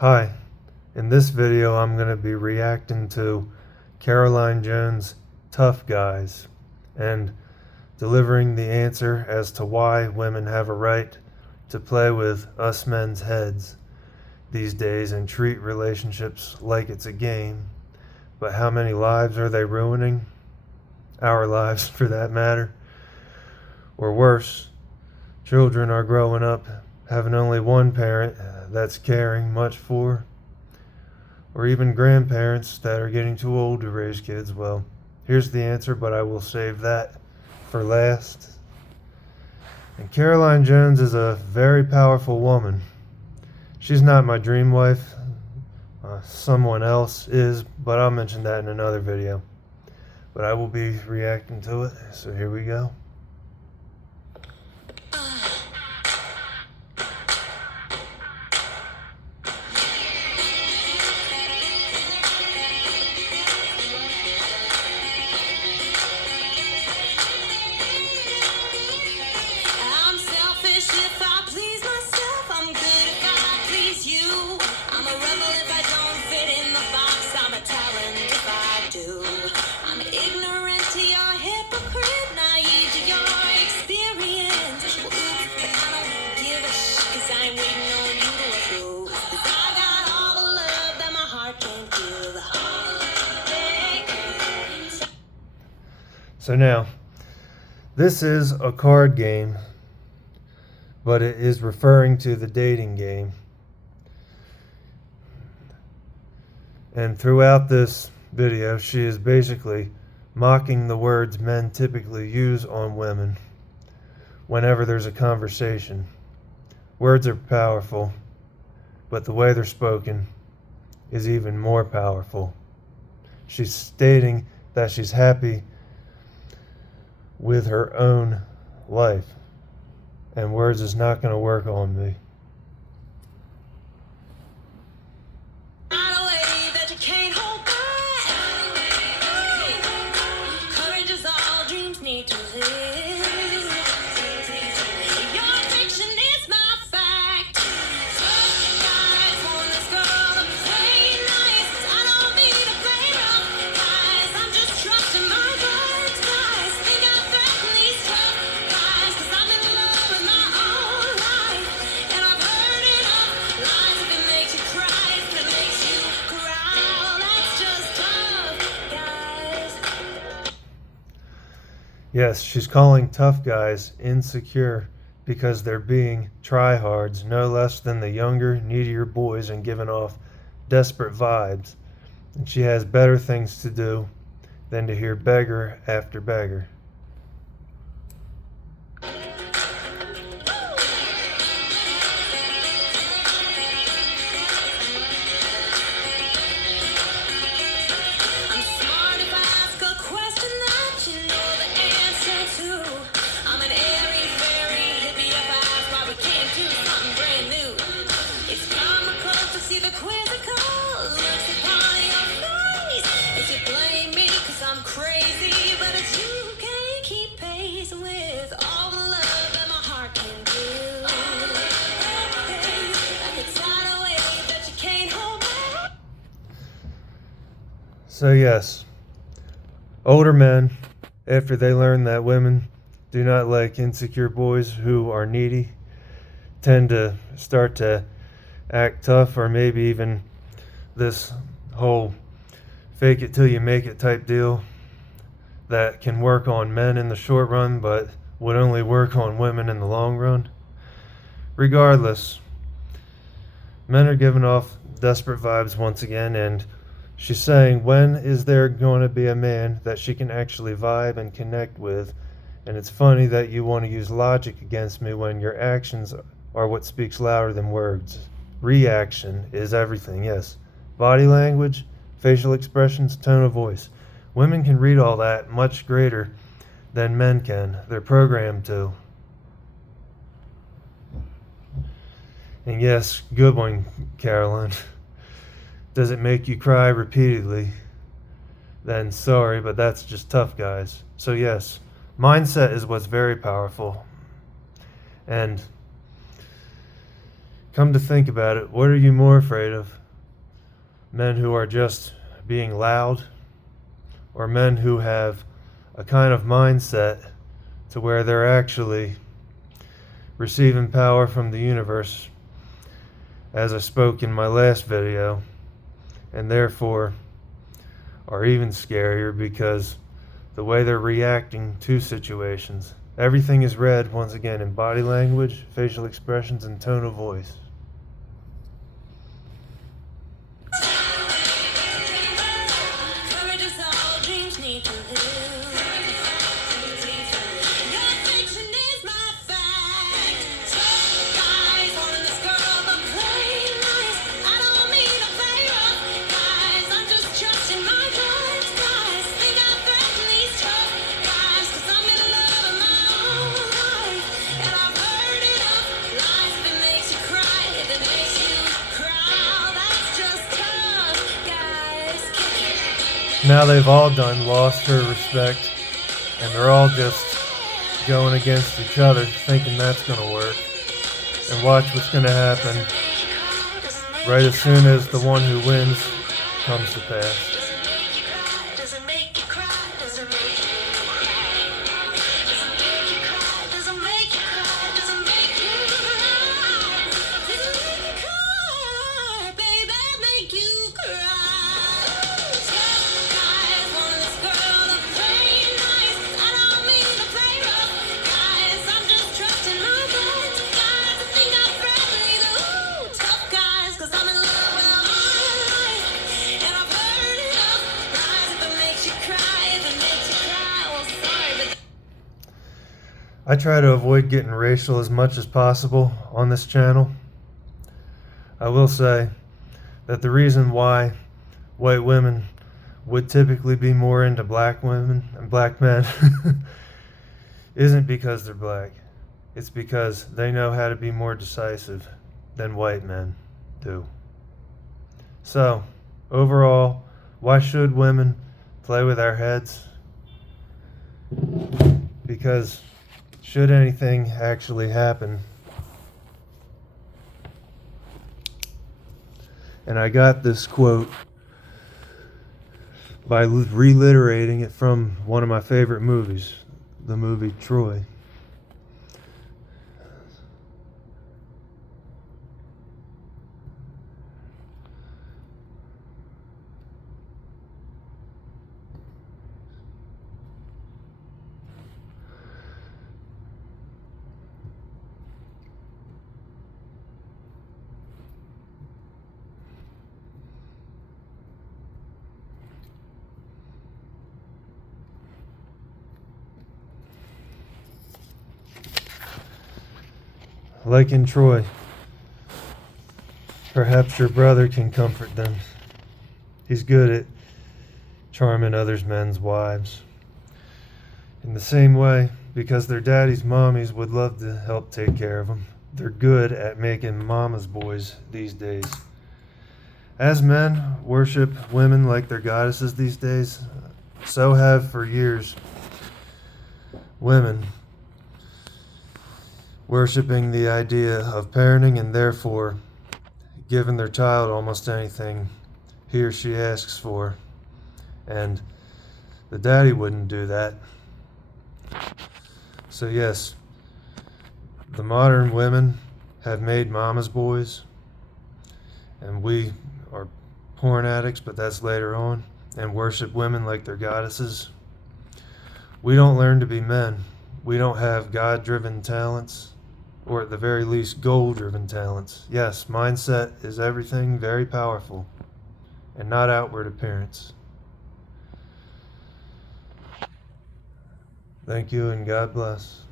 Hi, in this video I'm going to be reacting to Caroline Jones' Tough Guys and delivering the answer as to why women have a right to play with us men's heads these days and treat relationships like it's a game. But how many lives are they ruining? Our lives, for that matter. Or worse, children are growing up having only one parent that's caring much for, or even grandparents that are getting too old to raise kids. Well, here's the answer, but I will save that for last. And Caroline Jones is a very powerful woman. She's not my dream wife. Someone else is, but I'll mention that in another video. But I will be reacting to it, so here we go. If I please myself, I'm good if I please you. I'm a rebel if I don't fit in the box. I'm a tyrant if I do. I'm ignorant to your hypocrite, naive to your experience. Well, oops, but I don't give a shit, 'cause I ain't waiting on you to approve. 'Cause I got all the love that my heart can give. So now, this is a card game, but it is referring to the dating game. And throughout this video, she is basically mocking the words men typically use on women whenever there's a conversation. Words are powerful, but the way they're spoken is even more powerful. She's stating that she's happy with her own life, and words is not going to work on me. Not a way that you can't hold back. Courage is all dreams need to live. Your fiction is my fact. Tough guys want this girl to play nice. I don't mean to play rough, guys. I'm just trusting my words, guys. Think I threaten these tough guys, 'cause I'm in love with my own life. And I've heard enough lies. If it makes you cry, if it makes you cry, well, that's just tough guys. Yes, she's calling tough guys insecure because they're being tryhards no less than the younger, needier boys and giving off desperate vibes. And she has better things to do than to hear beggar after beggar. I'm smart if I ask a question that you know the answer to. I'm an airy, fairy hippie if I ask why we can't do something brand new. It's comical to see the quizzical looks upon your face. If you blame me 'cause I'm crazy, but it's you who can't keep pace with all the love that my heart can give. Like a tidal wave that you can't hold back. So yes, older men, after they learn that women do not like insecure boys who are needy, tend to start to act tough, or maybe even this whole fake it till you make it type deal that can work on men in the short run but would only work on women in the long run. Regardless, men are giving off desperate vibes once again, and she's saying, when is there going to be a man that she can actually vibe and connect with? And it's funny that you want to use logic against me when your actions are what speaks louder than words. Reaction is everything, yes. Body language, facial expressions, tone of voice. Women can read all that much greater than men can. They're programmed to. And yes, good one, Caroline. Does it make you cry repeatedly? Then sorry, but that's just tough guys. So yes, mindset is what's very powerful. And come to think about it, what are you more afraid of? Men who are just being loud, or men who have a kind of mindset to where they're actually receiving power from the universe, as I spoke in my last video, and therefore are even scarier because the way they're reacting to situations. Everything is read, once again, in body language, facial expressions, and tone of voice. Courage is all dreams need to live. Your fiction is my fact. Tough guys want this girl to play nice. I don't mean to play rough, guys. I'm just trusting my gut, guys. Think I threaten these tough guys 'cause I'm in love with my own life. And I've heard enough lies if it makes you cry, if it makes you cry. That's just tough guys. Now they've all done lost her respect, and they're all just going against each other, thinking that's going to work. And watch what's going to happen right as soon as the one who wins comes to pass. I try to avoid getting racial as much as possible on this channel. I will say that the reason why white women would typically be more into black women and black men isn't because they're black. It's because they know how to be more decisive than white men do. So, overall, why should women play with our heads? Because should anything actually happen, and I got this quote by reliterating it from one of my favorite movies, the movie Troy. Like in Troy, perhaps your brother can comfort them. He's good at charming others men's wives. In the same way, because their daddy's mommies would love to help take care of them, they're good at making mama's boys these days. As men worship women like they're goddesses these days, so have for years women worshiping the idea of parenting and therefore giving their child almost anything he or she asks for. And the daddy wouldn't do that. So yes, the modern women have made mama's boys, and we are porn addicts, but that's later on, and worship women like they're goddesses. We don't learn to be men. We don't have God-driven talents, or at the very least, goal-driven talents. Yes, mindset is everything, very powerful, and not outward appearance. Thank you, and God bless.